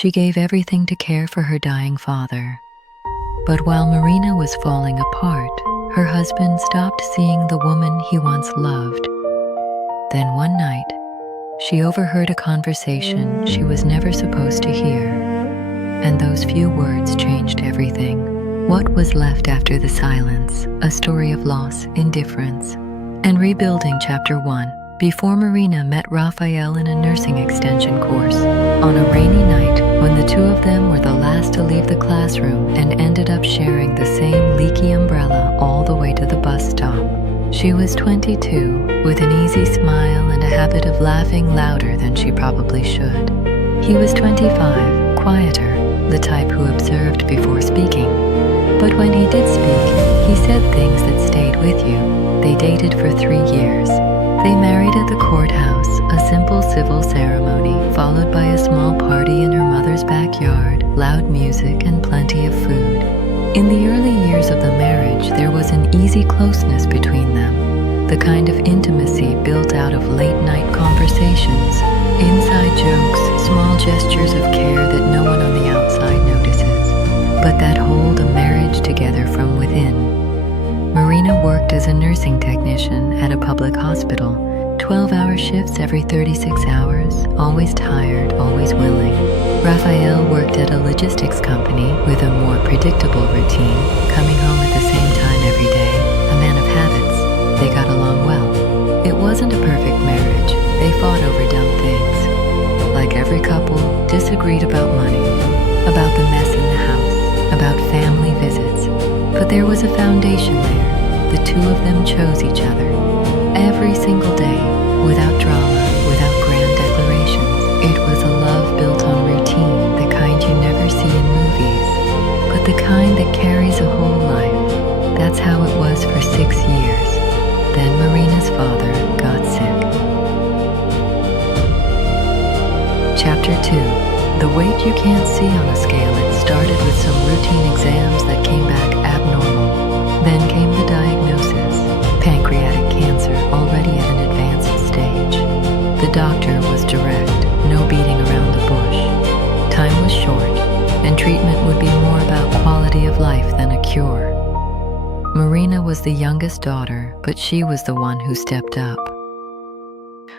She gave everything to care for her dying father. But while Marina was falling apart, her husband stopped seeing the woman he once loved. Then one night, she overheard a conversation she was never supposed to hear, and those few words changed everything. What was left after the silence? A story of loss, indifference, and rebuilding. Chapter 1. Before Marina met Rafael in a nursing extension course, on a rainy night when the two of them were the last to leave the classroom and ended up sharing the same leaky umbrella all the way to the bus stop. She was 22, with an easy smile and a habit of laughing louder than she probably should. He was 25, quieter, the type who observed before speaking. But when he did speak, he said things that stayed with you. They dated for 3 years. They married at the courthouse, a simple civil ceremony, followed by a small party in her mother's backyard, loud music, and plenty of food. In the early years of the marriage, there was an easy closeness between them, the kind of intimacy built out of late-night conversations, inside jokes, small gestures of care that no one on the outside notices, but that hold a marriage together from within. Marina worked as a nursing technician at a public hospital, 12-hour shifts every 36 hours, always tired, always willing. Rafael worked at a logistics company with a more predictable routine, coming home at the same time every day, a man of habits. They got along well. It wasn't a perfect marriage. They fought over dumb things. Like every couple, disagreed about money, about the mess in the house, about family visits. But there was a foundation there. The two of them chose each other. Every single day, without drama, without grand declarations. It was a love built on routine, the kind you never see in movies, but the kind that carries a whole life. That's how it was for 6 years. Then Marina's father got sick. Chapter 2. The weight you can't see on a scale. It started with some routine exams that came back abnormal. Then came the diagnosis, pancreatic cancer, already at an advanced stage. The doctor was direct, no beating around the bush. Time was short, and treatment would be more about quality of life than a cure. Marina was the youngest daughter, but she was the one who stepped up.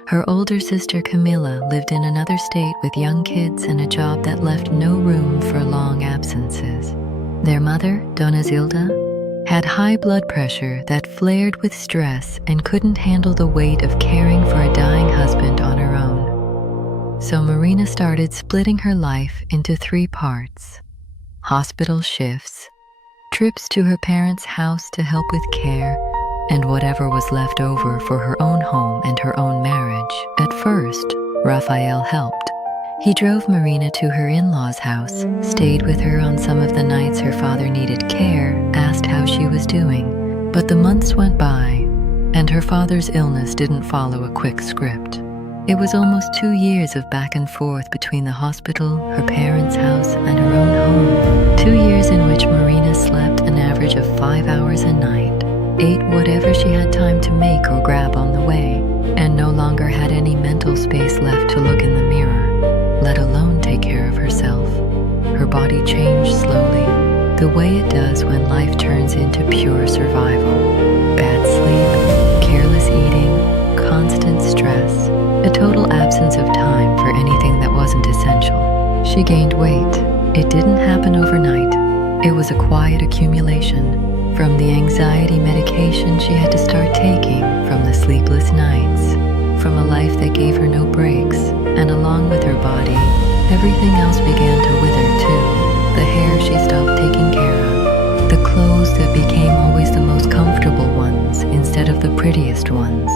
Her older sister Camila lived in another state with young kids and a job that left no room for long absences. Their mother, Dona Zilda, had high blood pressure that flared with stress and couldn't handle the weight of caring for a dying husband on her own. So Marina started splitting her life into 3 parts: hospital shifts, trips to her parents' house to help with care, and whatever was left over for her own home and her own marriage. At first, Rafael helped. He drove Marina to her in-laws' house, stayed with her on some of the nights her father needed care, asked how she was doing. But the months went by, and her father's illness didn't follow a quick script. It was almost 2 years of back and forth between the hospital, her parents' house, and her own home. 2 years in which Marina slept an average of 5 hours a night, ate whatever she had time to make or grab on the way, and no longer had any mental space left to look in the mirror, let alone take care of herself. Her body changed slowly, the way it does when life turns into pure survival. Bad sleep, careless eating, constant stress, a total absence of time for anything that wasn't essential. She gained weight. It didn't happen overnight. It was a quiet accumulation, from the anxiety medication she had to start taking, from the sleepless nights, from a life that gave her no breaks, and along with her body, everything else began to wither too. The hair she stopped taking care of, the clothes that became always the most comfortable ones instead of the prettiest ones,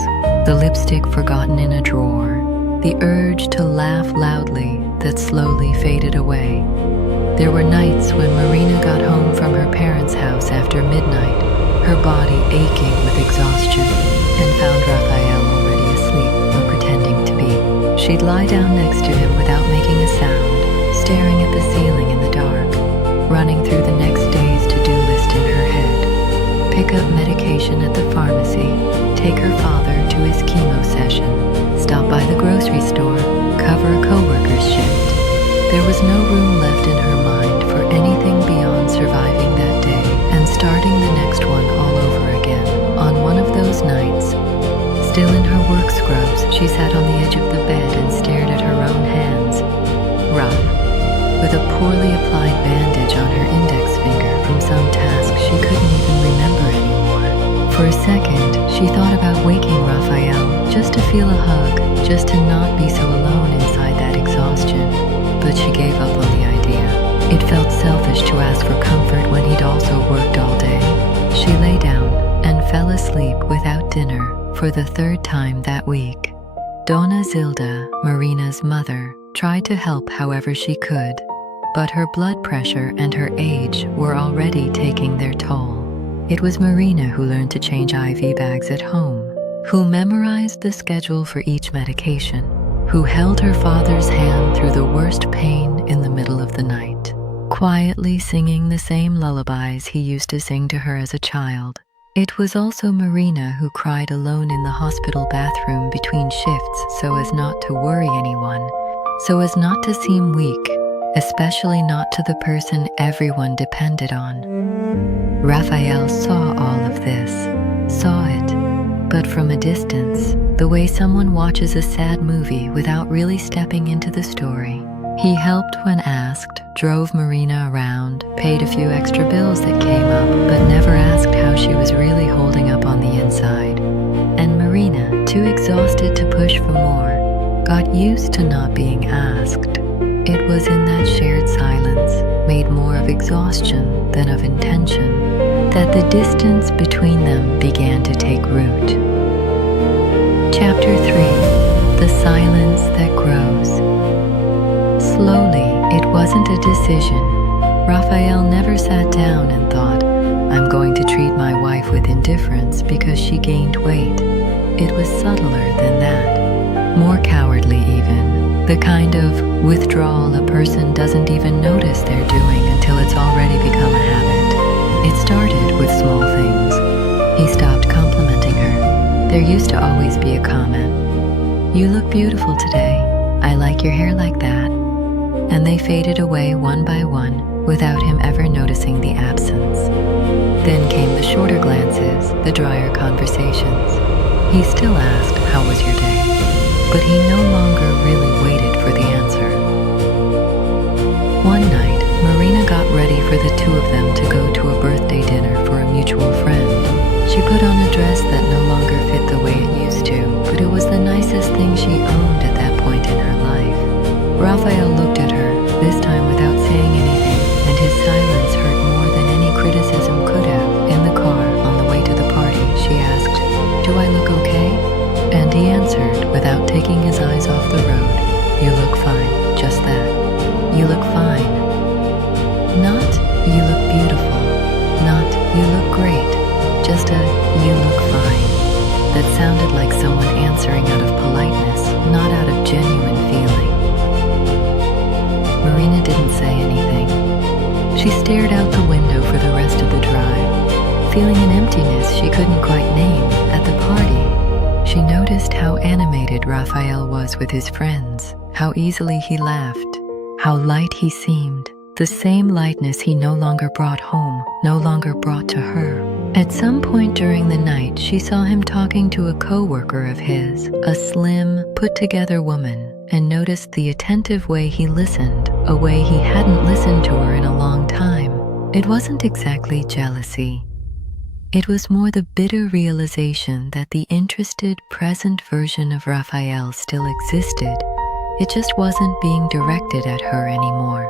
the lipstick forgotten in a drawer, the urge to laugh loudly that slowly faded away. There were nights when Marina got home from her parents' house after midnight, her body aching with exhaustion, and found Rafael already asleep or pretending to be. She'd lie down next to him without making a sound, staring at the ceiling in the dark, running through the next day's to-do list in her head. Pick up medication at the pharmacy, take her father to his chemo session, stop by the grocery store, cover a coworker's shift. There was no room left in her mind for anything beyond surviving that day and starting the next one all over again. On one of those nights, still in her work scrubs, she sat on the edge of the bed and stared at her own hands, rough, with a poorly applied bandage on her index finger from some task she couldn't even remember anymore. For a second, she thought about waking Rafael just to feel a hug, just to not be so alone inside that exhaustion. But she gave up on the idea. It felt selfish to ask for comfort when he'd also worked all day. She lay down and fell asleep without dinner for the third time that week. Donna Zilda, Marina's mother, tried to help however she could, but her blood pressure and her age were already taking their toll. It was Marina who learned to change IV bags at home, who memorized the schedule for each medication, who held her father's hand through the worst pain in the middle of the night, quietly singing the same lullabies he used to sing to her as a child. It was also Marina who cried alone in the hospital bathroom between shifts so as not to worry anyone, so as not to seem weak, especially not to the person everyone depended on. Rafael saw all of this, saw it, but from a distance, the way someone watches a sad movie without really stepping into the story. He helped when asked, drove Marina around, paid a few extra bills that came up, but never asked how she was really holding up on the inside. And Marina, too exhausted to push for more, got used to not being asked. It was in that shared silence, made more of exhaustion than of intention, that the distance between them began to take root. Chapter 3: The Silence That Grows. Slowly, it wasn't a decision. Rafael never sat down and thought, I'm going to treat my wife with indifference because she gained weight. It was subtler than that, more cowardly even, the kind of withdrawal a person doesn't even notice they're doing until it's already become a habit. It started with small things. He stopped complimenting her. There used to always be a comment. You look beautiful today. I like your hair like that. And they faded away one by one without him ever noticing the absence. Then came the shorter glances, the drier conversations. He still asked, how was your day? But he no longer really waited for the answer. One night, Marina got ready for the two of them to go to a birthday dinner for a mutual friend. She put on a dress that no longer fit the way it used to, but it was the nicest thing she owned at that point in her life. Rafael looked at her, this time without saying anything, and his silence hurt more than any criticism could have. In the car, on the way to the party, she asked, do I look okay? And he answered, without taking his eyes off the road, you look fine, just that. You look fine. Not, you look beautiful. Not, you look great. Just a, you look fine. That sounded like someone answering out of politeness, not out of genuine feeling. Marina didn't say anything. She stared out the window for the rest of the drive, feeling an emptiness she couldn't quite name. At the party, she noticed how animated Rafael was with his friends, how easily he laughed, how light he seemed, the same lightness he no longer brought home, no longer brought to her. At some point during the night, she saw him talking to a co-worker of his, a slim, put-together woman, and noticed the attentive way he listened, a way he hadn't listened to her in a long time. It wasn't exactly jealousy. It was more the bitter realization that the interested, present version of Rafael still existed. It just wasn't being directed at her anymore.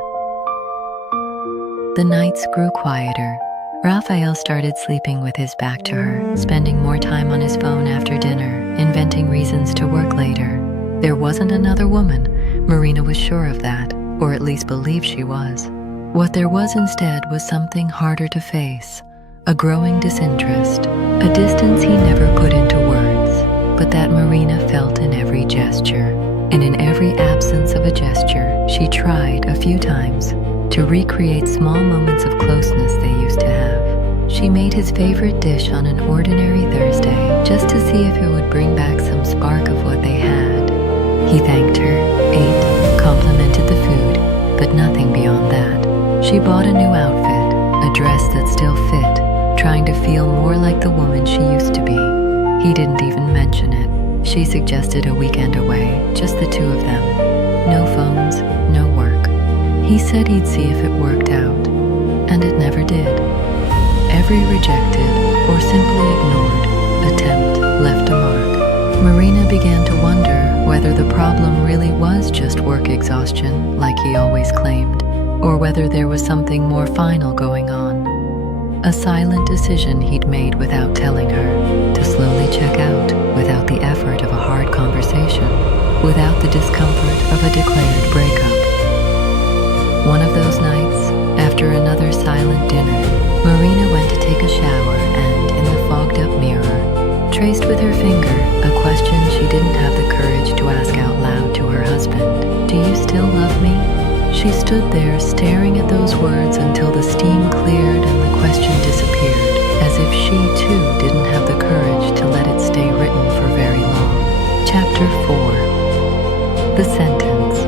The nights grew quieter. Rafael started sleeping with his back to her, spending more time on his phone after dinner, inventing reasons to work later. There wasn't another woman. Marina was sure of that, or at least believed she was. What there was instead was something harder to face, a growing disinterest, a distance he never put into words, but that Marina felt in every gesture. And in every absence of a gesture, she tried a few times to recreate small moments of closeness they used to have. She made his favorite dish on an ordinary Thursday just to see if it would bring back some spark of what they had. He thanked her, ate, complimented the food, but nothing beyond that. She bought a new outfit, a dress that still fit, trying to feel more like the woman she used to be. He didn't even mention it. She suggested a weekend away, just the two of them. No phones, no work. He said he'd see if it worked out, and it never did. Every rejected or simply ignored attempt left a mark. Marina began to wonder whether the problem really was just work exhaustion, like he always claimed, or whether there was something more final going on. A silent decision he'd made without telling her, to slowly check out without the effort of a hard conversation, without the discomfort of a declared breakup. One of those nights, after another silent dinner, Marina went to take a shower and, in the fogged-up mirror, traced with her finger a question she didn't have the courage to ask out loud to her husband. "Do you still love me?" She stood there staring at those words until the steam cleared and the question disappeared, as if she too didn't have the courage to let it stay written for very long. Chapter 4. The Sentence.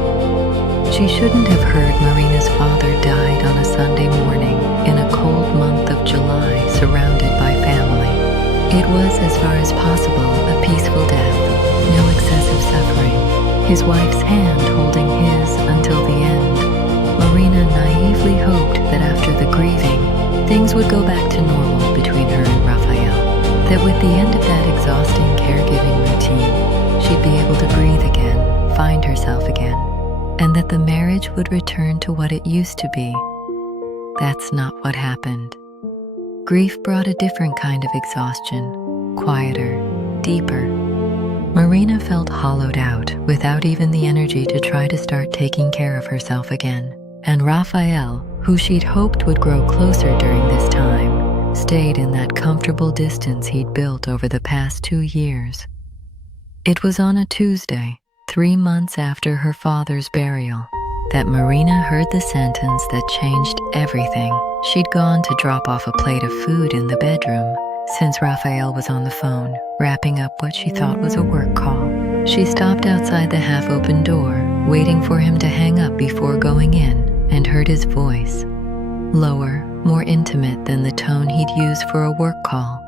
She shouldn't have heard Marina's father died on a Sunday morning in a cold month of July, surrounded by family. It was, as far as possible, a peaceful death, no excessive suffering, his wife's hand holding his until the end. Marina naively hoped that after the grieving, things would go back to normal between her and Rafael, that with the end of that exhausting caregiving routine, she'd be able to breathe again, find herself again, and that the marriage would return to what it used to be. That's not what happened. Grief brought a different kind of exhaustion, quieter, deeper. Marina felt hollowed out without even the energy to try to start taking care of herself again. And Rafael, who she'd hoped would grow closer during this time, stayed in that comfortable distance he'd built over the past 2 years. It was on a Tuesday, 3 months after her father's burial, that Marina heard the sentence that changed everything. She'd gone to drop off a plate of food in the bedroom since Rafael was on the phone, wrapping up what she thought was a work call. She stopped outside the half-open door, waiting for him to hang up before going in, and heard his voice, lower, more intimate than the tone he'd used for a work call.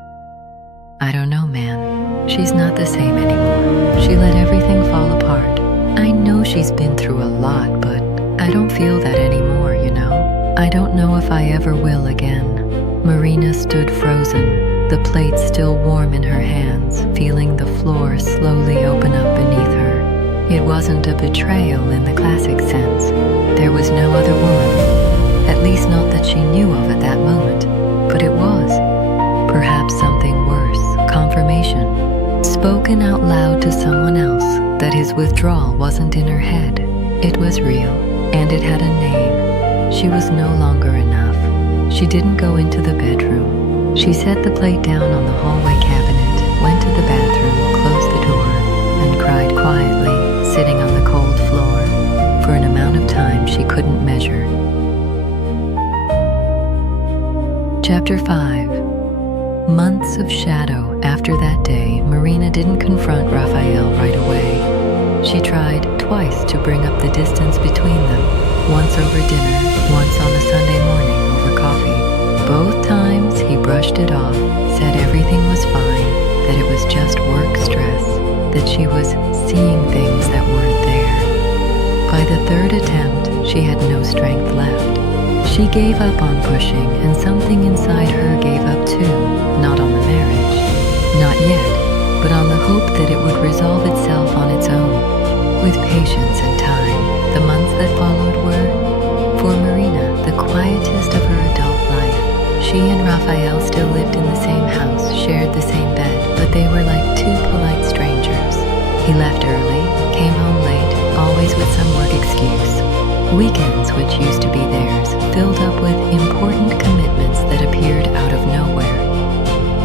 "I don't know, man. She's not the same anymore. She let everything fall apart. I know she's been through a lot, but I don't feel that anymore, you know? I don't know if I ever will again." Marina stood frozen, the plate still warm in her hands, feeling the floor slowly open up beneath her. It wasn't a betrayal in the classic sense. There was no other woman, at least not that she knew of at that moment, but it was, perhaps something worse, confirmation, spoken out loud to someone else, that his withdrawal wasn't in her head. It was real, and it had a name. She was no longer enough. She didn't go into the bedroom. She set the plate down on the hallway cabinet, went to the bathroom, closed the door, and cried quietly, sitting on the cold floor, for an amount of time she couldn't measure. Chapter 5. Months of shadow after that day, Marina didn't confront Rafael right away. She tried twice to bring up the distance between them, once over dinner, once on a Sunday morning over coffee. Both times he brushed it off, said everything was fine, that it was just work stress, that she was seeing things that weren't there. By the third attempt, she had no strength left. She gave up on pushing, and something inside her gave up too, not on the marriage, not yet, but on the hope that it would resolve itself on its own, with patience and time. The months that followed were, for Marina, the quietest of her adult life. She and Rafael still lived in the same house, shared the same bed, but they were like two polite strangers. He left early, came home late, always with some work excuse. Weekends, which used to be theirs, filled up with important commitments that appeared out of nowhere.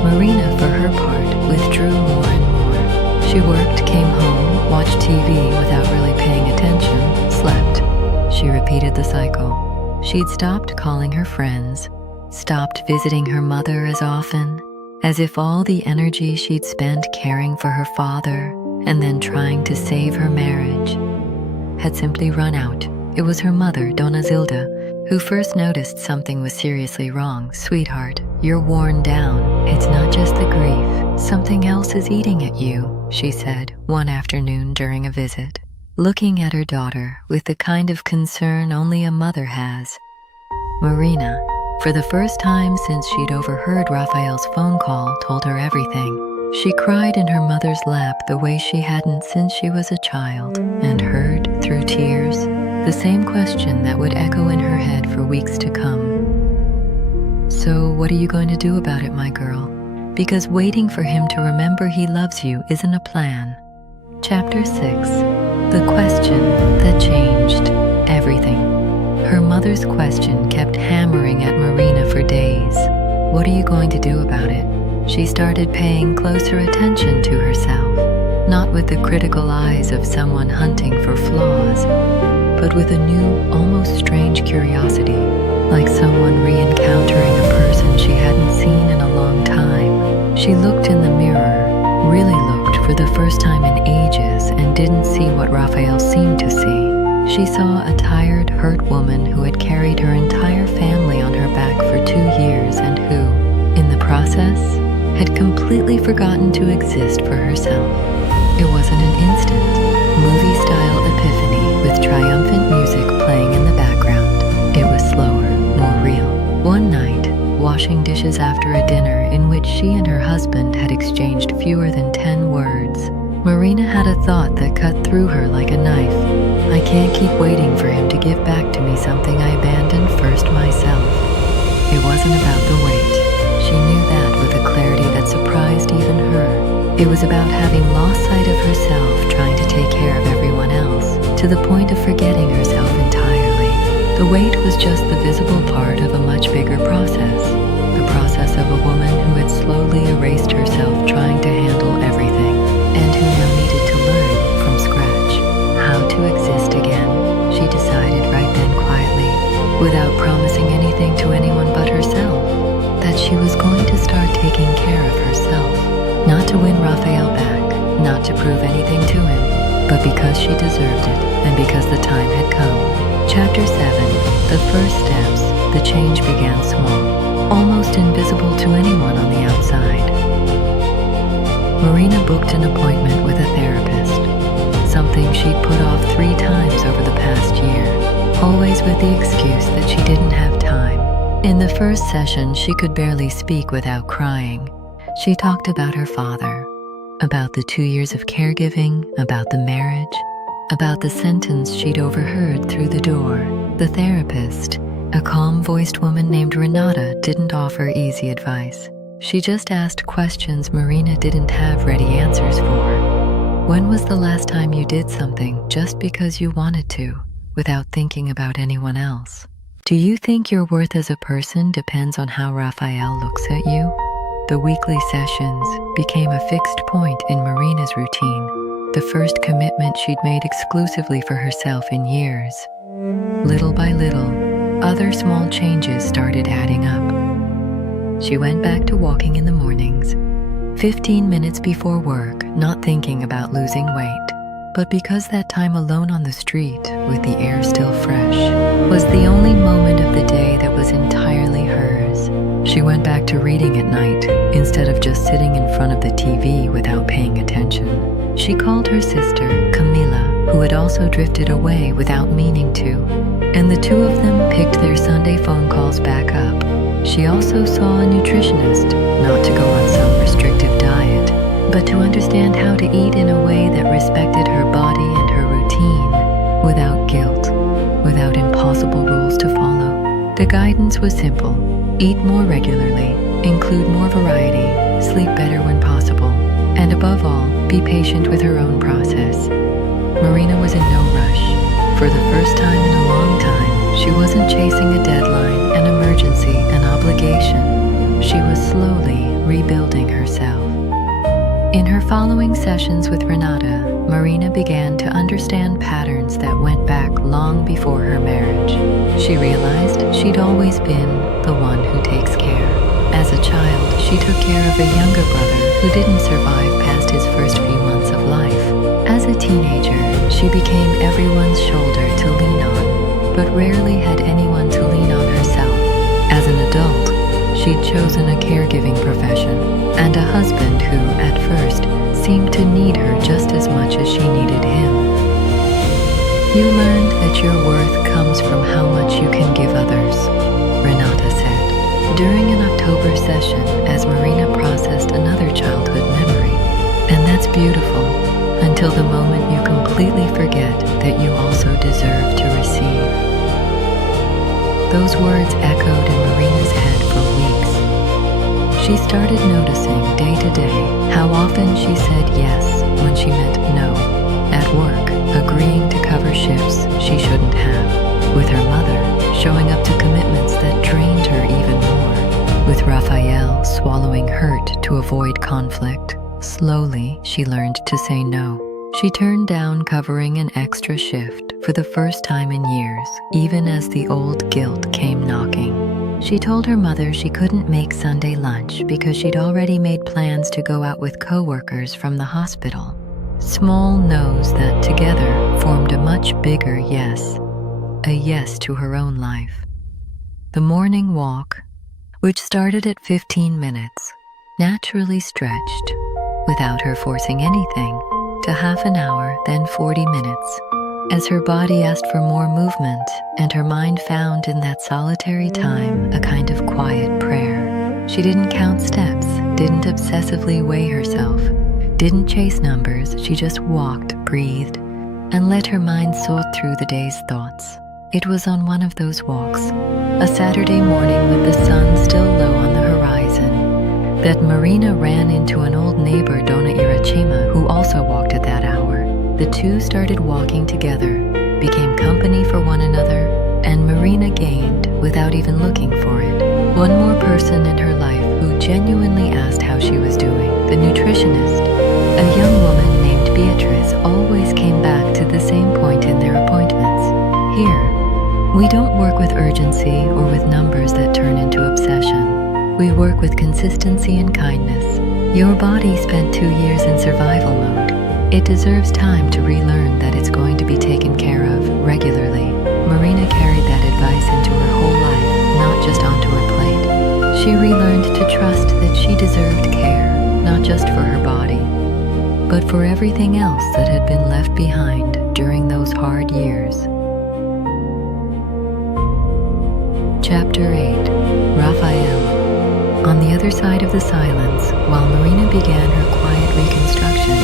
Marina, for her part, withdrew more and more. She worked, came home, watched TV without really paying attention, slept. She repeated the cycle. She'd stopped calling her friends, stopped visiting her mother as often, as if all the energy she'd spent caring for her father and then trying to save her marriage had simply run out It was her mother, Dona Zilda, who first noticed something was seriously wrong. "Sweetheart, you're worn down. It's not just the grief. Something else is eating at you," she said one afternoon during a visit, looking at her daughter with the kind of concern only a mother has. Marina, for the first time since she'd overheard Rafael's phone call, told her everything. She cried in her mother's lap the way she hadn't since she was a child, and heard, through tears, the same question that would echo in her head for weeks to come. "So what are you going to do about it, my girl? Because waiting for him to remember he loves you isn't a plan." Chapter 6. The question that changed everything. Her mother's question kept hammering at Marina for days. What are you going to do about it? She started paying closer attention to herself, not with the critical eyes of someone hunting for flaws, but with a new, almost strange curiosity, like someone re-encountering a person she hadn't seen in a long time. She looked in the mirror, really looked for the first time in ages, and didn't see what Rafael seemed to see. She saw a tired, hurt woman who had carried her entire family on her back for 2 years and who, in the process, had completely forgotten to exist for herself. It wasn't an instant, movie-style epiphany with triumphant music playing in the background. It was slower, more real. One night, washing dishes after a dinner in which she and her husband had exchanged fewer than 10 words, Marina had a thought that cut through her like a knife. "I can't keep waiting for him to give back to me something I abandoned first myself." It wasn't about the weight. She knew that with a clarity that surprised even her. It was about having lost sight of herself, trying to take care of everyone else, to the point of forgetting herself entirely. The weight was just the visible part of a much bigger process. The process of a woman who had slowly erased herself trying to handle everything, and who now needed to learn from scratch how to exist again. She decided right then quietly, without promising anything to anyone but herself, that she was going to start taking care of herself. Not to win Rafael back, not to prove anything to him, but because she deserved it and because the time had come. Chapter 7. The first steps. The change began small, almost invisible to anyone on the outside. Marina booked an appointment with a therapist, something she'd put off 3 times over the past year, always with the excuse that she didn't have time. In the first session, she could barely speak without crying. She talked about her father, about the 2 years of caregiving, about the marriage, about the sentence she'd overheard through the door. The therapist, a calm-voiced woman named Renata, didn't offer easy advice. She just asked questions Marina didn't have ready answers for. When was the last time you did something just because you wanted to, without thinking about anyone else? Do you think your worth as a person depends on how Rafael looks at you? The weekly sessions became a fixed point in Marina's routine, the first commitment she'd made exclusively for herself in years. Little by little, other small changes started adding up. She went back to walking in the mornings, 15 minutes before work, not thinking about losing weight, but because that time alone on the street, with the air still fresh, was the only moment of the day that was entirely hers. She went back to reading at night, instead of just sitting in front of the TV without paying attention. She called her sister, Camila, who had also drifted away without meaning to, and the two of them picked their Sunday phone calls back up. She also saw a nutritionist, not to go on some restrictive diet, but to understand how to eat in a way that respected her body and her routine, without guilt, without impossible rules to follow. The guidance was simple: eat more regularly, include more variety, sleep better when possible, and above all, be patient with her own process. Marina was in no rush. For the first time in a long time, she wasn't chasing a deadline, an emergency, an obligation. She was slowly rebuilding herself. In her following sessions with Renata, Marina began to understand patterns that went back long before her marriage. She realized she'd always been the one who takes care. As a child, she took care of a younger brother who didn't survive past his first few months of life. As a teenager, she became everyone's shoulder to lean on. but rarely had anyone to lean on herself. As an adult, she'd chosen a caregiving profession and a husband who, at first, seemed to need her just as much as she needed him. You learned that your worth comes from how much you can give others, Renata said, during an October session as Marina processed another childhood memory. And that's beautiful, until the moment you completely forget that you also deserve to receive. Those words echoed in Marina's head for weeks. She started noticing day to day how often she said yes when she meant no. At work, agreeing to cover shifts she shouldn't have. With her mother, showing up to commitments that drained her even more. With Rafael, swallowing hurt to avoid conflict. Slowly, she learned to say no. She turned down covering an extra shift for the first time in years, even as the old guilt came knocking. She told her mother she couldn't make Sunday lunch because she'd already made plans to go out with coworkers from the hospital. Small no's that together formed a much bigger yes, a yes to her own life. The morning walk, which started at 15 minutes, naturally stretched, without her forcing anything, to half an hour, then 40 minutes, as her body asked for more movement and her mind found in that solitary time a kind of quiet prayer. She didn't count steps, didn't obsessively weigh herself, didn't chase numbers, she just walked, breathed, and let her mind sort through the day's thoughts. It was on one of those walks, a Saturday morning with the sun still low on the horizon, that Marina ran into an old neighbor, Dona Irachema, who also walked at that hour. The two started walking together, became company for one another, and Marina gained, without even looking for it, one more person in her life who genuinely asked how she was doing. The nutritionist, a young woman named Beatrice, always came back to the same point in their appointments. Here, we don't work with urgency or with numbers that turn into obsession. We work with consistency and kindness. Your body spent 2 years in survival mode. It deserves time to relearn that it's going to be taken care of regularly. Marina carried that advice into her whole life, not just onto her plate. She relearned to trust that she deserved care, not just for her body, but for everything else that had been left behind during those hard years. Chapter 8. Rafael. On the other side of the silence, while Marina began her quiet reconstruction,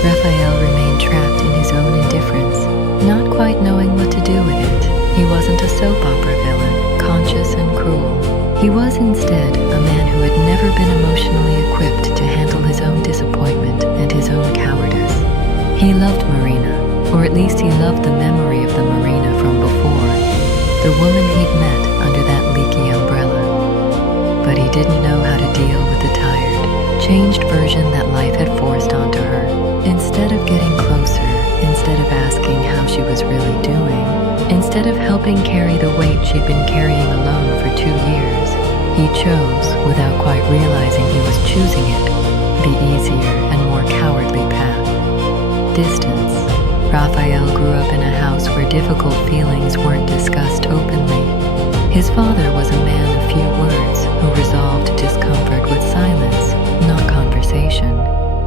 Rafael remained trapped in his own indifference, not quite knowing what to do with it. He wasn't a soap opera villain, conscious and cruel. He was instead a man who had never been emotionally equipped to handle his own disappointment and his own cowardice. He loved Marina, or at least he loved the memory of the Marina from before, the woman he'd met under that leaky umbrella. But he didn't know how to deal with the tired, changed version that life had forced onto her. Instead of getting closer, instead of asking how she was really doing, instead of helping carry the weight she'd been carrying alone for 2 years, he chose, without quite realizing he was choosing it, the easier and more cowardly path. Distance. Rafael grew up in a house where difficult feelings weren't discussed openly. His father was a man of few words who resolved discomfort with silence, not conversation.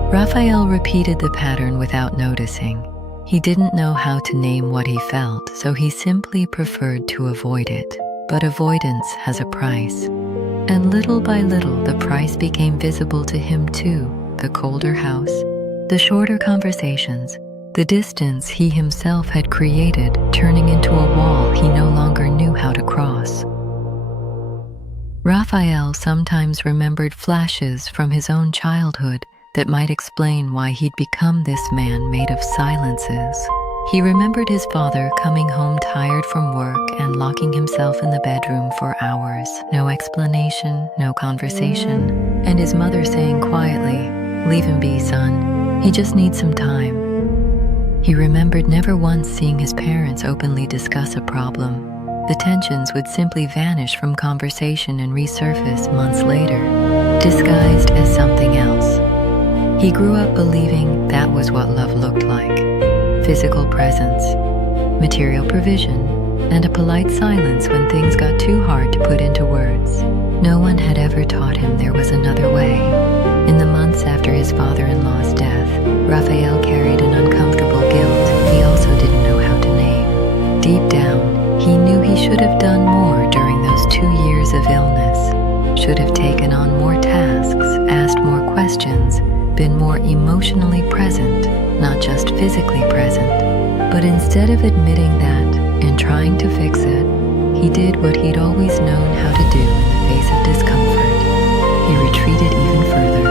Rafael repeated the pattern without noticing. He didn't know how to name what he felt, so he simply preferred to avoid it. But avoidance has a price. And little by little, the price became visible to him too. The colder house, the shorter conversations, the distance he himself had created, turning into a wall he no longer knew how to cross. Rafael sometimes remembered flashes from his own childhood that might explain why he'd become this man made of silences. He remembered his father coming home tired from work and locking himself in the bedroom for hours. No explanation, no conversation, and his mother saying quietly, "Leave him be, son. He just needs some time." He remembered never once seeing his parents openly discuss a problem. The tensions would simply vanish from conversation and resurface months later, disguised as something else. He grew up believing that was what love looked like. Physical presence, material provision, and a polite silence when things got too hard to put into words. No one had ever taught him there was another way. In the months after his father-in-law's death, Rafael carried an uncomfortable guilt he also didn't know how to name. Deep down, he knew he should have done more during those 2 years of illness, should have taken on more tasks, asked more questions, been more emotionally present, not just physically present. But instead of admitting that and trying to fix it, he did what he'd always known how to do in the face of discomfort. He retreated even further.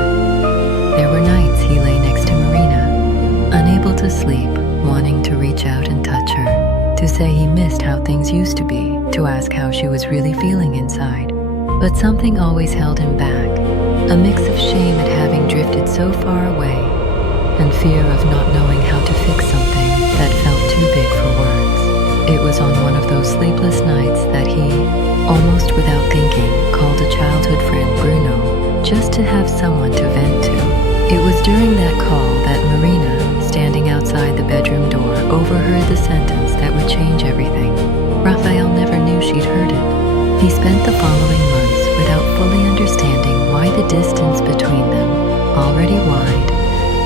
There were nights he lay next to Marina, unable to sleep, wanting to reach out and touch her, to say he missed how things used to be, to ask how she was really feeling inside. But something always held him back, a mix of shame at having drifted so far away and fear of not knowing how to fix something that felt too big for words. It was on one of those sleepless nights that he, almost without thinking, called a childhood friend Bruno, just to have someone to vent to. It was during that call that Marina, standing outside the bedroom door, overheard the sentence that would change everything. Rafael never knew she'd heard it. He spent the following months without fully understanding why the distance between them, already wide,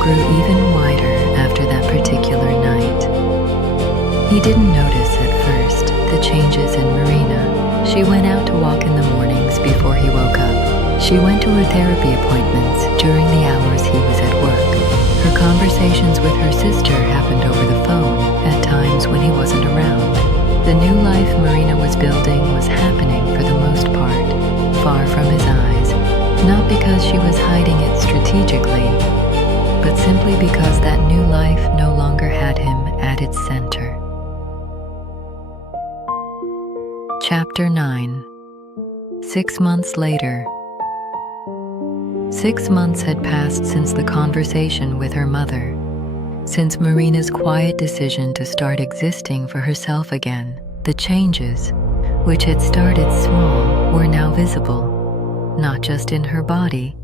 grew even wider after that particular night. He didn't notice at first the changes in Marina. She went out to walk in the mornings before he woke up. She went to her therapy appointments during the hours he was at work. Her conversations with her sister happened over the phone at times when he wasn't around. The new life Marina was building was happening for the most part, far from his eyes, not because she was hiding it strategically, but simply because that new life no longer had him at its center. Chapter 9. 6 months later. 6 months had passed since the conversation with her mother, since Marina's quiet decision to start existing for herself again. The changes, which had started small, were now visible, not just in her body,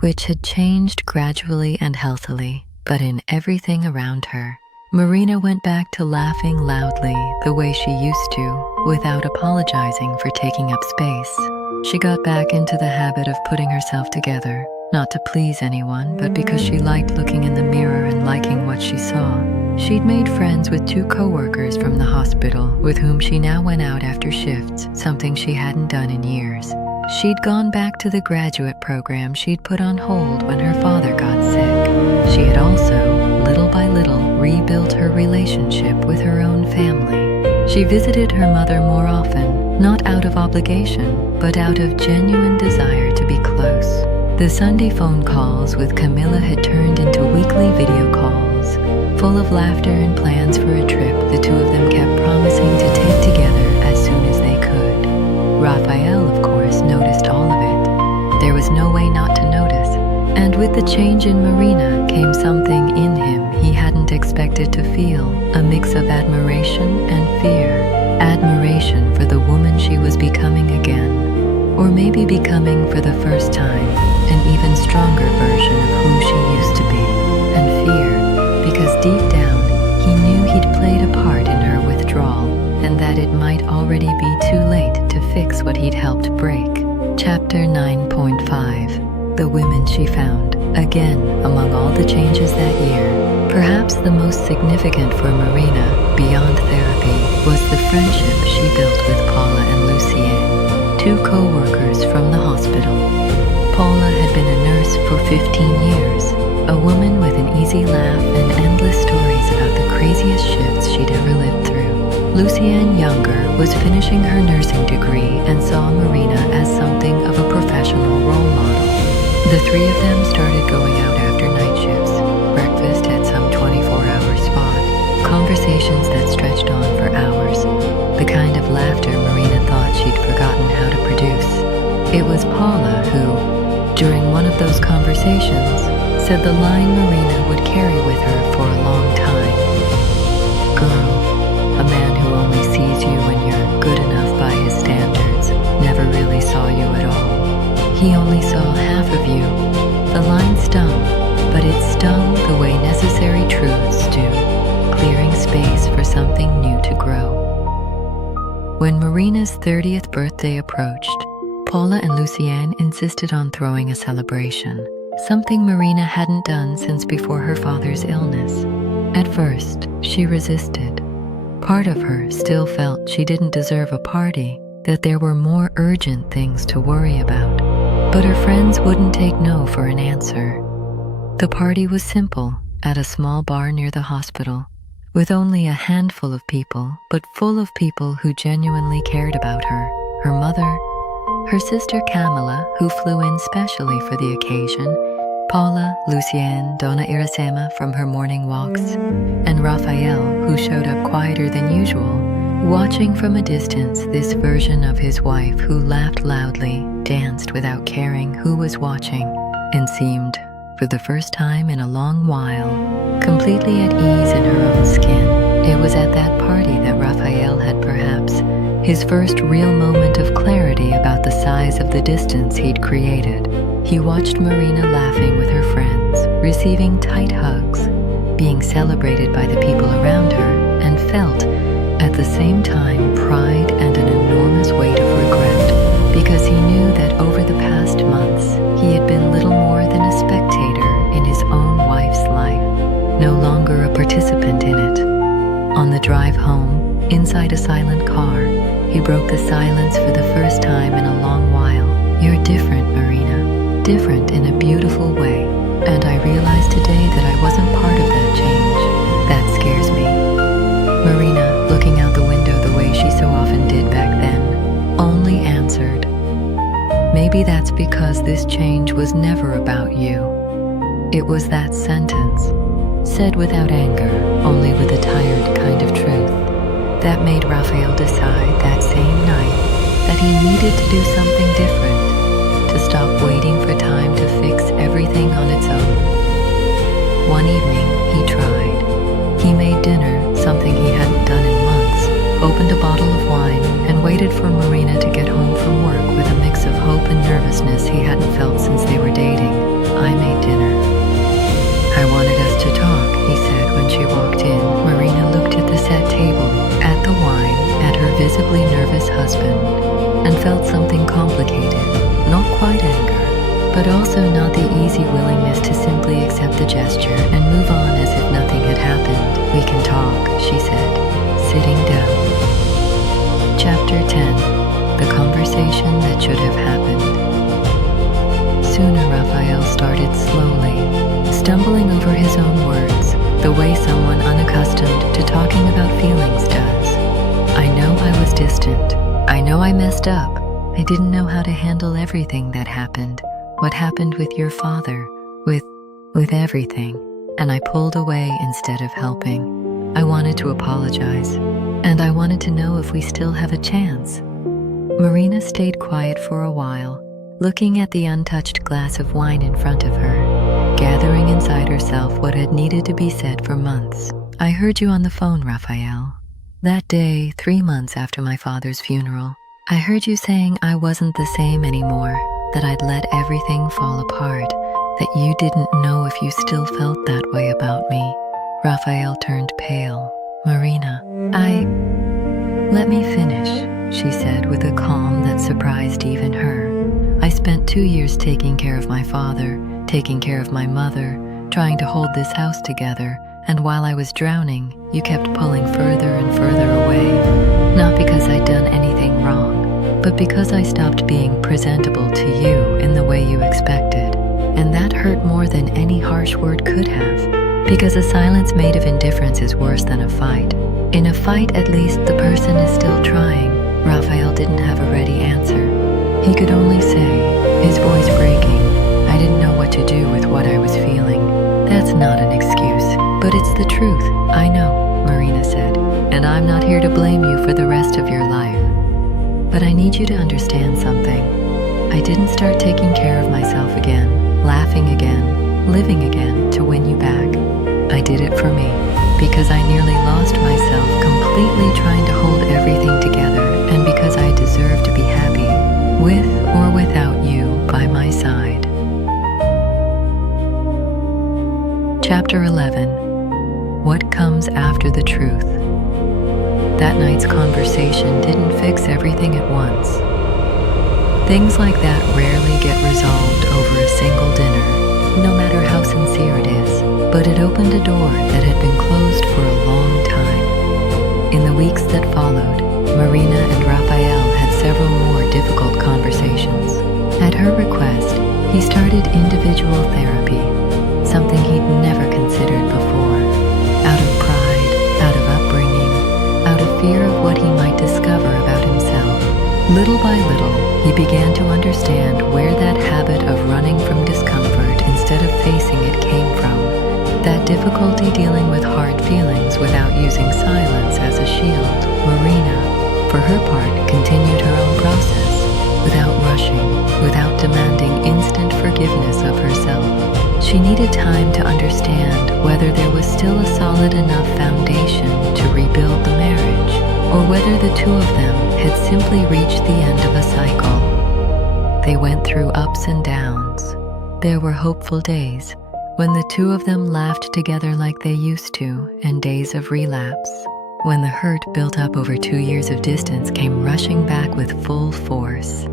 which had changed gradually and healthily, but in everything around her. Marina went back to laughing loudly the way she used to, without apologizing for taking up space. She got back into the habit of putting herself together, not to please anyone, but because she liked looking in the mirror and liking what she saw. She'd made friends with 2 co-workers from the hospital with whom she now went out after shifts, something she hadn't done in years. She'd gone back to the graduate program she'd put on hold when her father got sick. She had also, little by little, rebuilt her relationship with her own family. She visited her mother more often, not out of obligation, but out of genuine desire to be close. The Sunday phone calls with Camilla had turned into weekly video calls, full of laughter and plans for a trip the 2 of them kept promising to take together as soon as they could. Rafael, of course, noticed all of it. There was no way not to notice. And with the change in Marina came something in him he hadn't expected to feel, a mix of admiration and fear. Admiration for the woman she was becoming again, or maybe becoming for the first time, an even stronger version of who she used to be. And fear, because deep down, he knew he'd played a part in her withdrawal, and that it might already be too late to fix what he'd helped break. Chapter 9.5. The women she found. Again, among all the changes that year, perhaps the most significant for Marina, beyond therapy, was the friendship she built with Paula and Lucien, 2 co-workers from the hospital. Paula had been a nurse for 15 years, a woman with an easy laugh and endless stories about the craziest shifts she'd ever lived through. Lucien, younger, was finishing her nursing degree and saw Marina as something of a professional role model. The 3 of them started going out after night shifts, breakfast at some 24-hour spot, conversations that stretched on for hours, the kind of laughter Marina thought she'd forgotten how to produce. It was Paula who, during one of those conversations, said the line Marina would carry with her for a long time. "Girl, a man who only sees you when you're good enough by his standards never really saw you at all. He only saw half of you." The line stung, but it stung the way necessary truths do, clearing space for something new to grow. When Marina's 30th birthday approached, Paula and Lucienne insisted on throwing a celebration, something Marina hadn't done since before her father's illness. At first, she resisted. Part of her still felt she didn't deserve a party, that there were more urgent things to worry about. But her friends wouldn't take no for an answer. The party was simple, at a small bar near the hospital, with only a handful of people, but full of people who genuinely cared about her mother, her sister Camila, who flew in specially for the occasion, Paula, Lucienne, Donna Iracema from her morning walks, and Rafael, who showed up quieter than usual, watching from a distance this version of his wife who laughed loudly, danced without caring who was watching, and seemed, for the first time in a long while, completely at ease in her own skin. It was at that party that Rafael had perhaps his first real moment of clarity about the size of the distance he'd created. He watched Marina laughing with her friends, receiving tight hugs, being celebrated by the people around her, and felt, at the same time, pride and an enormous weight of regret, because he knew that over the past months, he had been little more than a spectator in his own wife's life, no longer a participant in it. On the drive home, inside a silent car, he broke the silence for the first time in a long while. "You're different, Marina. Different in a beautiful way. And I realized today that I wasn't part of that change. That scares me." Marina, looking out the window the way she so often did back then, only answered, "Maybe that's because this change was never about you." It was that sentence, said without anger, only with a tired kind of truth, that made Rafael decide that same night that he needed to do something different, to stop waiting for time to fix everything on its own. One evening, he tried. He made dinner, something he hadn't done in months, opened a bottle of wine, and waited for Marina to get home from work with a mix of hope and nervousness he hadn't felt since they were dating. "I made dinner." "I wanted us to talk," he said when she walked in. Marina looked at the set table, at the wine, at her visibly nervous husband, and felt something complicated, not quite anger, but also not the easy willingness to simply accept the gesture and move on as if nothing had happened. "We can talk," she said, sitting down. Chapter 10. The Conversation That Should Have Happened. Sooner Rafael started slowly, stumbling over his own words, the way someone unaccustomed to talking about feelings does. "I know I was distant. I know I messed up. I didn't know how to handle everything that happened. What happened with your father, with everything. And I pulled away instead of helping. I wanted to apologize. And I wanted to know if we still have a chance." Marina stayed quiet for a while, looking at the untouched glass of wine in front of her, gathering inside herself what had needed to be said for months. "I heard you on the phone, Rafael. That day, 3 months after my father's funeral, I heard you saying I wasn't the same anymore, that I'd let everything fall apart, that you didn't know if you still felt that way about me." Rafael turned pale. "Marina, Let me finish," she said with a calm that surprised even her. "I spent 2 years taking care of my father, taking care of my mother, trying to hold this house together, and while I was drowning, you kept pulling further and further away, not because I'd done anything wrong, but because I stopped being presentable to you in the way you expected. And that hurt more than any harsh word could have, because a silence made of indifference is worse than a fight. In a fight, at least the person is still trying." Rafael didn't have a ready answer. He could only say, his voice breaking, "I didn't know what to do with what I was feeling." "That's not an excuse, but it's the truth. I know," Marina said, "and I'm not here to blame you for the rest of your life. But I need you to understand something. I didn't start taking care of myself again, laughing again, living again to win you back. I did it for me, because I nearly lost myself completely trying to hold everything together, and because I deserve to be happy, with or without you by my side." Chapter 11. What Comes After the Truth. that night's conversation didn't fix everything at once. Things like that rarely get resolved over a single dinner, no matter how sincere it is, but it opened a door that had been closed for a long time. In the weeks that followed, Marina and Rafael had several more difficult conversations. At her request, he started individual therapy, something he'd never considered before. Out of pride, out of upbringing, out of fear of what he might discover about himself. Little by little, he began to understand where that habit of running from discomfort instead of facing it came from. That difficulty dealing with hard feelings without using silence as a shield. Marina, for her part, continued her own process, without rushing, without demanding instant forgiveness of herself. She needed time to understand whether there was still a solid enough foundation to rebuild the marriage, or whether the two of them had simply reached the end of a cycle. They went through ups and downs. There were hopeful days when the two of them laughed together like they used to, and days of relapse, when the hurt built up over 2 years of distance came rushing back with full force.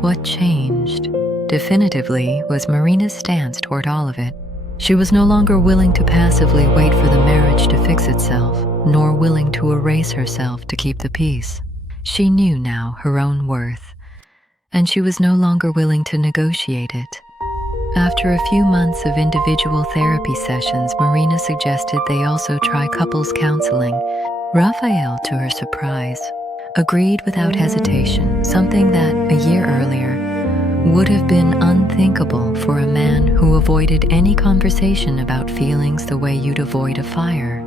What changed, definitively, was Marina's stance toward all of it. She was no longer willing to passively wait for the marriage to fix itself, nor willing to erase herself to keep the peace. She knew now her own worth, and she was no longer willing to negotiate it. After a few months of individual therapy sessions, Marina suggested they also try couples counseling. Rafael, to her surprise, agreed without hesitation, something that, a year earlier, would have been unthinkable for a man who avoided any conversation about feelings the way you'd avoid a fire.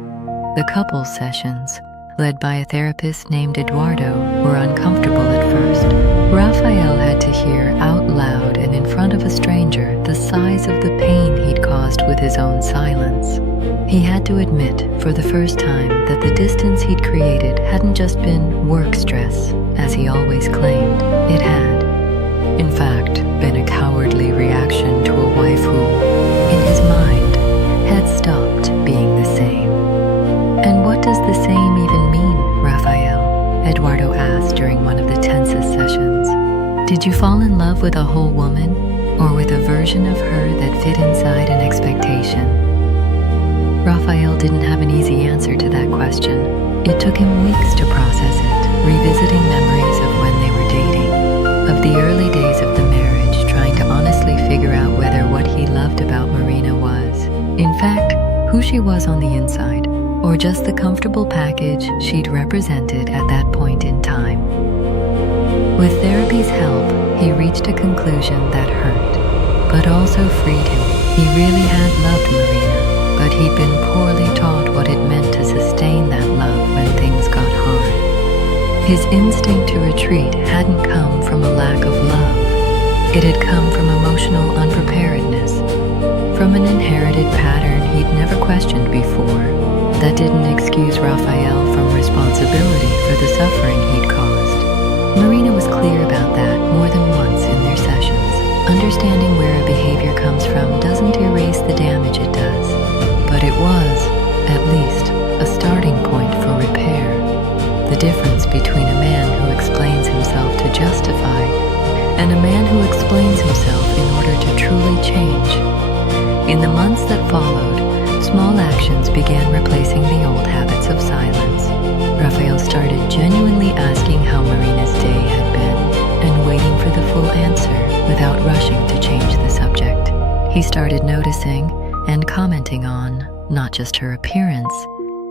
The couples sessions, led by a therapist named Eduardo, were uncomfortable at first. Rafael had to hear out loud and in front of a stranger the size of the pain he'd caused with his own silence. He had to admit, for the first time, that the distance he'd created hadn't just been work stress, as he always claimed. It had, in fact, been a cowardly reaction to a wife who, in his mind, had stopped being the same. "And what does the same even mean, Rafael?" Eduardo asked during one of the tensest sessions. "Did you fall in love with a whole woman, or with a version of her that fit inside an expectation?" Rafael didn't have an easy answer to that question. It took him weeks to process it, revisiting memories of when they were dating, of the early days of the marriage, trying to honestly figure out whether what he loved about Marina was, in fact, who she was on the inside, or just the comfortable package she'd represented at that point in time. With therapy's help, he reached a conclusion that hurt, but also freed him. He really had loved Marina, but he'd been poorly taught what it meant to sustain that love when things got hard. His instinct to retreat hadn't come from a lack of love. It had come from emotional unpreparedness, from an inherited pattern he'd never questioned before. That didn't excuse Rafael from responsibility for the suffering he'd caused. Marina was clear about that more than once in their sessions. Understanding where a behavior comes from doesn't erase the damage it does, but it was, at least, a starting point for repair. The difference between a man who explains himself to justify and a man who explains himself in order to truly change. In the months that followed, small actions began replacing the old habits of silence. Rafael started genuinely asking how Marina's day had been and waiting for the full answer without rushing to change the subject. He started noticing and commenting on not just her appearance,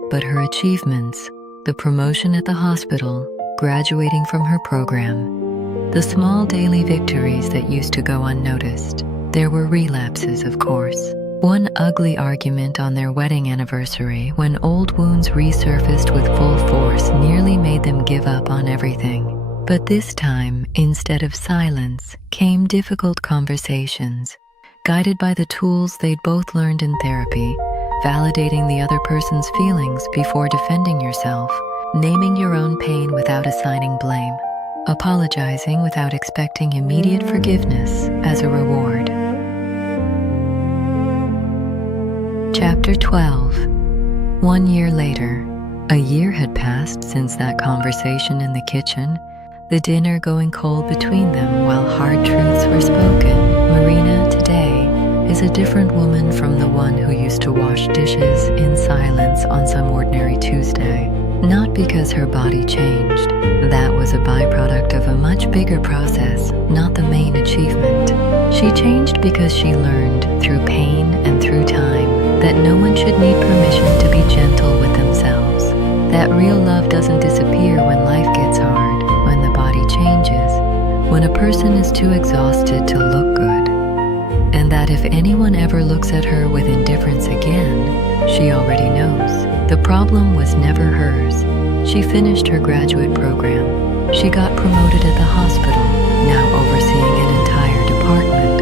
but her achievements, the promotion at the hospital, graduating from her program, the small daily victories that used to go unnoticed. There were relapses, of course. One ugly argument on their wedding anniversary, when old wounds resurfaced with full force, nearly made them give up on everything. But this time, instead of silence, came difficult conversations, guided by the tools they'd both learned in therapy, validating the other person's feelings before defending yourself, naming your own pain without assigning blame, apologizing without expecting immediate forgiveness as a reward. Chapter 12. 1 year later. A year had passed since that conversation in the kitchen, the dinner going cold between them while hard truths were spoken. Marina today is a different woman from the one who used to wash dishes in silence on some ordinary Tuesday. Not because her body changed. That was a byproduct of a much bigger process, not the main achievement. She changed because she learned, through pain and through time, that no one should need permission to be gentle with themselves. That real love doesn't disappear when life gets hard, when the body changes, when a person is too exhausted to look good. And that if anyone ever looks at her with indifference again, she already knows. The problem was never hers. She finished her graduate program. She got promoted at the hospital, now overseeing an entire department.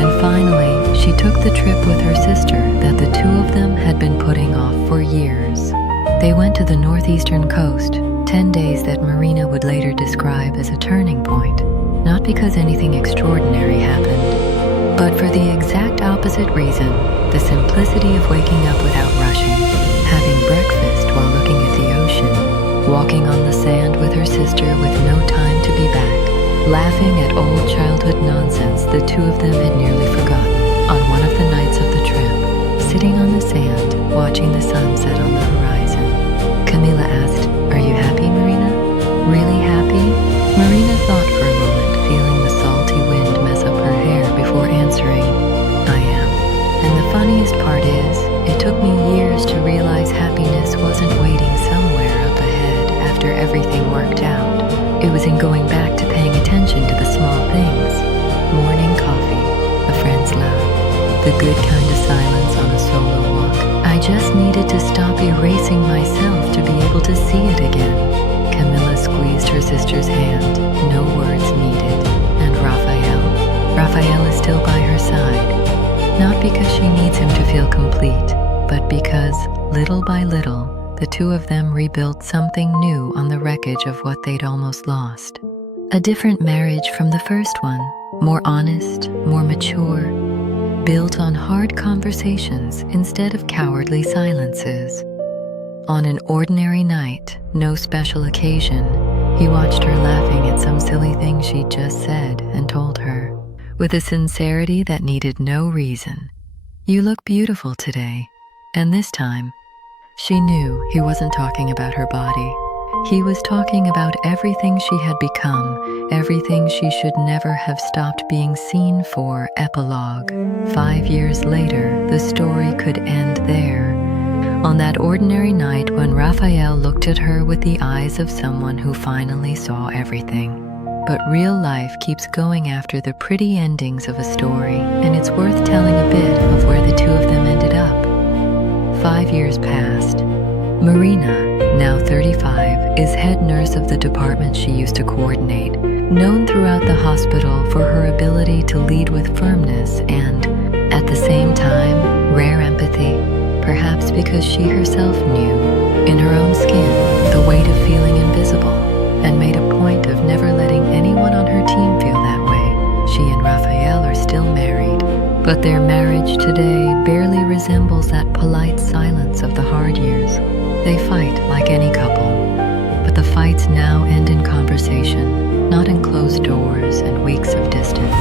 And finally, she took the trip with her sister that the two of them had been putting off for years. They went to the northeastern coast, 10 days that Marina would later describe as a turning point, not because anything extraordinary happened, but for the exact opposite reason, the simplicity of waking up without rushing, having breakfast while looking at the ocean, walking on the sand with her sister with no time to be back, laughing at old childhood nonsense the two of them had nearly forgotten. On one of the nights of the trip, sitting on the sand, watching the sunset on the horizon, Camila asked, "Are you happy, Marina? Really happy?" Marina thought for a moment, feeling the salty wind mess up her hair before answering, "I am." And the funniest part is, it took me years to realize happiness wasn't waiting somewhere up ahead after everything worked out. It was in going back to paying attention to the small things. Morning coffee, a friend's laugh, the good kind of silence on a solo walk. I just needed to stop erasing myself to be able to see it again. Camilla squeezed her sister's hand, no words needed. And Rafael is still by her side. Not because she needs him to feel complete, but because, little by little, the two of them rebuilt something new on the wreckage of what they'd almost lost. A different marriage from the first one, more honest, more mature, built on hard conversations instead of cowardly silences. On an ordinary night, no special occasion, he watched her laughing at some silly thing she'd just said and told her, with a sincerity that needed no reason, "You look beautiful today." And this time, she knew he wasn't talking about her body. He was talking about everything she had become, everything she should never have stopped being seen for. Epilogue. 5 years later, the story could end there. On that ordinary night when Rafael looked at her with the eyes of someone who finally saw everything. But real life keeps going after the pretty endings of a story, and it's worth telling a bit of where the two of them ended up. 5 years passed. Marina, now 35, is head nurse of the department she used to coordinate, known throughout the hospital for her ability to lead with firmness and, at the same time, rare empathy, perhaps because she herself knew, in her own skin, the weight of feeling invisible, and made a point of never letting anyone on her team feel that way. She and Rafael are still married, but their marriage today barely resembles that polite silence of the hard years. They fight like any couple, but the fights now end in conversation, not in closed doors and weeks of distance.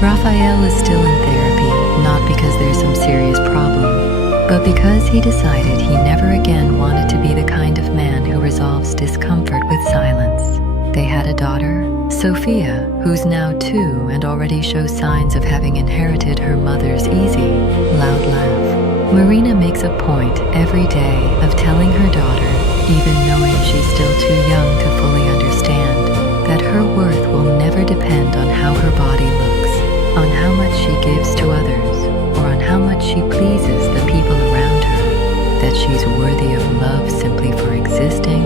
Rafael is still in therapy, not because there's some serious problem, but because he decided he never again wanted to be the kind of man who resolves discomfort with silence. They had a daughter, Sophia, who's now 2 and already shows signs of having inherited her mother's easy, loud laugh. Marina makes a point every day of telling her daughter, even knowing she's still too young to fully understand, that her worth will never depend on how her body looks, on how much she gives to others, or on how much she pleases the people around her, that she's worthy of love simply for existing,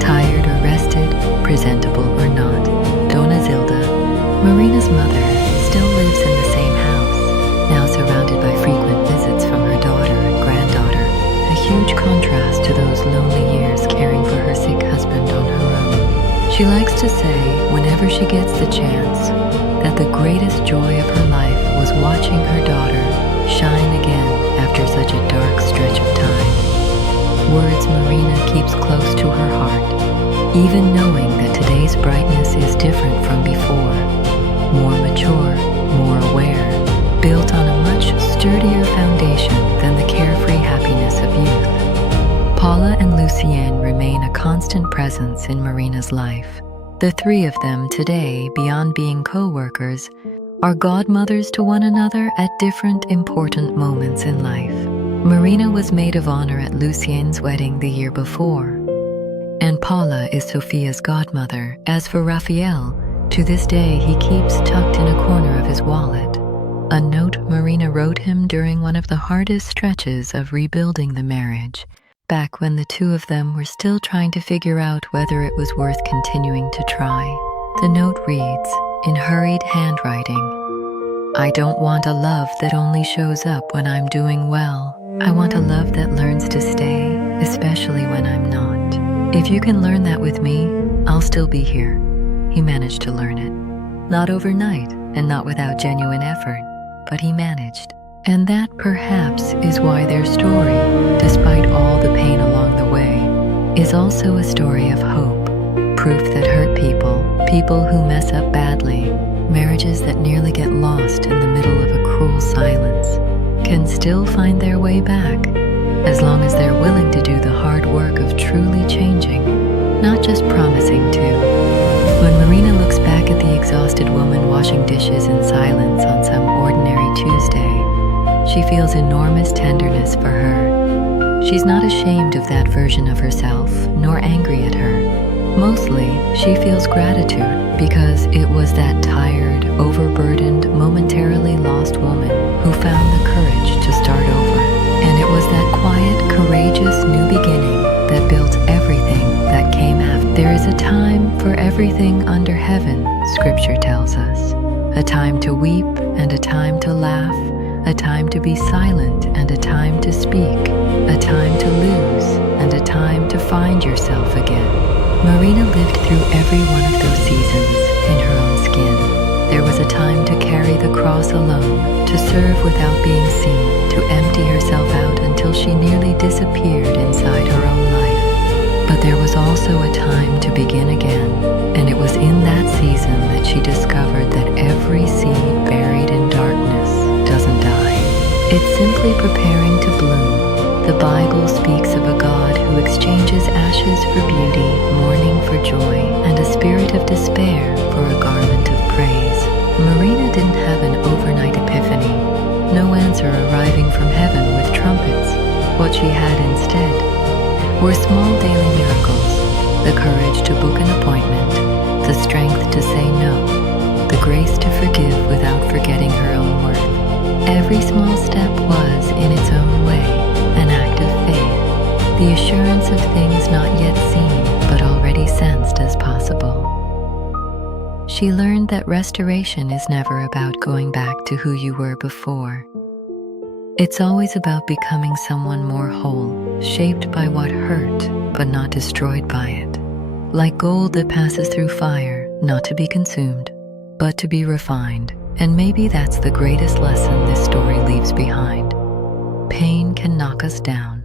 tired or rested, presentable or not. Dona Zilda, Marina's mother, still lives in the same house, now surrounded by frequent visits from her daughter and granddaughter, a huge contrast to those lonely years caring for her sick husband on her own. She likes to say, whenever she gets the chance, that the greatest joy of her life was watching her daughter shine again after such a dark stretch of time. words Marina keeps close to her heart, even knowing that today's brightness is different from before, more mature, more aware, built on a much sturdier foundation than the carefree happiness of youth. Paula and Lucienne remain a constant presence in Marina's life. The three of them today, beyond being co-workers, are godmothers to one another at different important moments in life. Marina was maid of honor at Lucienne's wedding the year before, and Paula is Sophia's godmother. As for Rafael, to this day he keeps tucked in a corner of his wallet a note Marina wrote him during one of the hardest stretches of rebuilding the marriage, back when the two of them were still trying to figure out whether it was worth continuing to try. The note reads, in hurried handwriting, "I don't want a love that only shows up when I'm doing well. I want a love that learns to stay, especially when I'm not. If you can learn that with me, I'll still be here." He managed to learn it. Not overnight, and not without genuine effort, but he managed. And that perhaps is why their story, despite all the pain along the way, is also a story of hope. Proof that hurt people, people who mess up badly, marriages that nearly get lost in the middle of a cruel silence, can still find their way back, as long as they're willing to do the hard work of truly changing, not just promising to. When Marina looks back at the exhausted woman washing dishes in silence on some ordinary Tuesday, she feels enormous tenderness for her. She's not ashamed of that version of herself, nor angry at her. Mostly, she feels gratitude because it was that tired, overburdened, momentarily lost woman who found the courage to start over. And it was that quiet, courageous new beginning that built everything that came after. There is a time for everything under heaven, Scripture tells us. A time to weep and a time to laugh, a time to be silent and a time to speak, a time to lose and a time to find yourself again. Marina lived through every one of those seasons in her own skin. There was a time to carry the cross alone, to serve without being seen, to empty herself out until she nearly disappeared inside her own life. But there was also a time to begin again, and it was in that season that she discovered that every seed buried in darkness doesn't die. It's simply preparing to bloom. The Bible speaks of a God who exchanges ashes for beauty, mourning for joy, and a spirit of despair for a garment of praise. Marina didn't have an overnight epiphany, no answer arriving from heaven with trumpets. What she had instead were small daily miracles, the courage to book an appointment, the strength to say no, the grace to forgive without forgetting her own worth. Every small step was, in its own way, an act of faith, the assurance of things not yet seen but already sensed as possible. She learned that restoration is never about going back to who you were before. It's always about becoming someone more whole, shaped by what hurt, but not destroyed by it. Like gold that passes through fire, not to be consumed, but to be refined. And maybe that's the greatest lesson this story leaves behind. Pain can knock us down,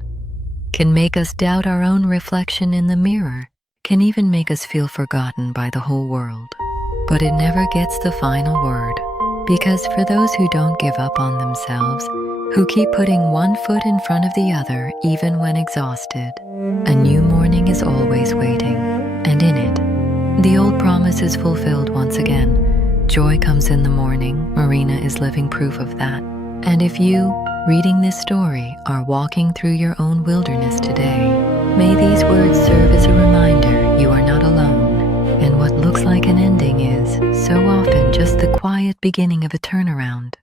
can make us doubt our own reflection in the mirror, can even make us feel forgotten by the whole world. But it never gets the final word, because for those who don't give up on themselves, who keep putting one foot in front of the other even when exhausted, a new morning is always waiting, and in it, the old promise is fulfilled once again. Joy comes in the morning. Marina is living proof of that. And if you, reading this story, are walking through your own wilderness today, may these words serve as a reminder you are not alone, and what looks like an ending is, so often, just the quiet beginning of a turnaround.